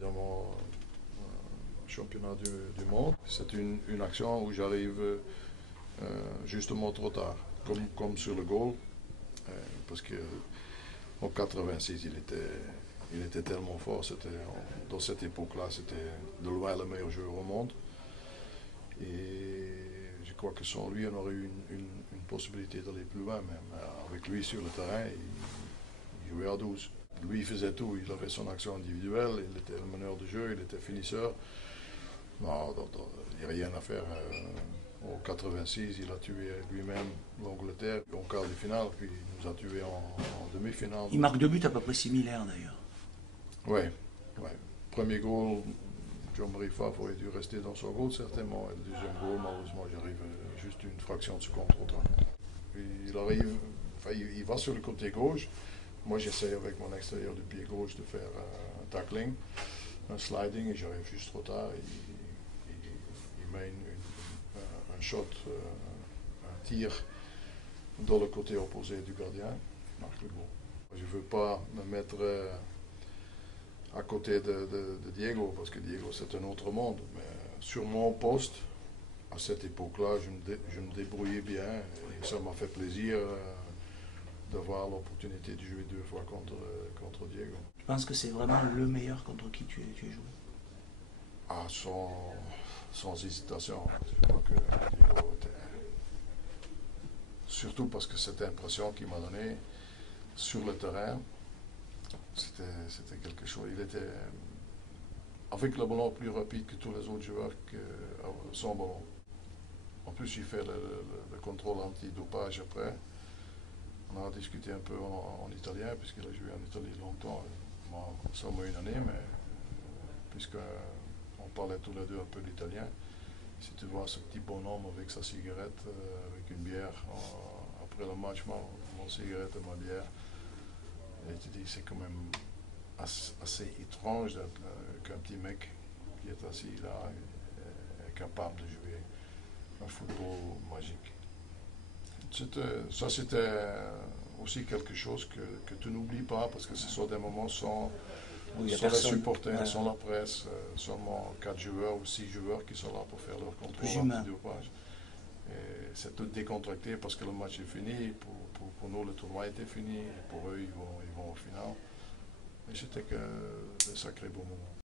Évidemment, championnat du monde, c'est une action où j'arrive justement trop tard, comme sur le goal, parce qu'en 86, il était tellement fort. Dans cette époque-là, c'était de loin le meilleur joueur au monde. Et je crois que sans lui, on aurait eu une possibilité d'aller plus loin même. Avec lui sur le terrain, il jouait à 12. Lui, il faisait tout. Il avait son action individuelle, il était le meneur de jeu, il était finisseur. Non, il n'y a rien à faire. En 86, il a tué lui-même l'Angleterre en quart de finale, puis il nous a tués en demi-finale. Il marque 2 buts à peu près similaires d'ailleurs. Oui, ouais. Premier goal, Jean-Marie Favre aurait dû rester dans son goal certainement. Et le deuxième goal, malheureusement, j'arrive juste une fraction de seconde trop tard. Puis il arrive, enfin, il va sur le côté gauche. Moi, j'essaie avec mon extérieur du pied gauche de faire un tackling, un sliding, et j'arrive juste trop tard. Il met un shot, un tir dans le côté opposé du gardien, il marque le goal. Je ne veux pas me mettre à côté de Diego, parce que Diego c'est un autre monde, mais sur mon poste, à cette époque-là, je me débrouillais bien, et ça m'a fait plaisir d'avoir l'opportunité de jouer 2 fois contre Diego. Je pense que c'est vraiment le meilleur contre qui tu es joué. Ah, sans hésitation. Je crois que Diego était... Surtout parce que cette impression qu'il m'a donnée sur le terrain, c'était quelque chose. Il était avec le ballon plus rapide que tous les autres joueurs sans ballon. En plus, il fait le contrôle anti-dopage après. On a discuté un peu en italien, puisqu'il a joué en Italie longtemps, seulement une année, mais puisqu'on parlait tous les deux un peu l'italien, si tu vois ce petit bonhomme avec sa cigarette, avec une bière, après le match, mon cigarette et ma bière, et tu dis c'est quand même assez étrange qu'un petit mec qui est assis là est capable de jouer un football magique. Ça, c'était aussi quelque chose que tu n'oublies pas, parce que ce sont des moments sans les supporters, sans la presse, seulement 4 joueurs ou 6 joueurs qui sont là pour faire leur contrôle antidopage. Et c'est tout décontracté parce que le match est fini, pour nous le tournoi était fini, et pour eux ils vont au final. Et c'était que de sacrés beaux moments.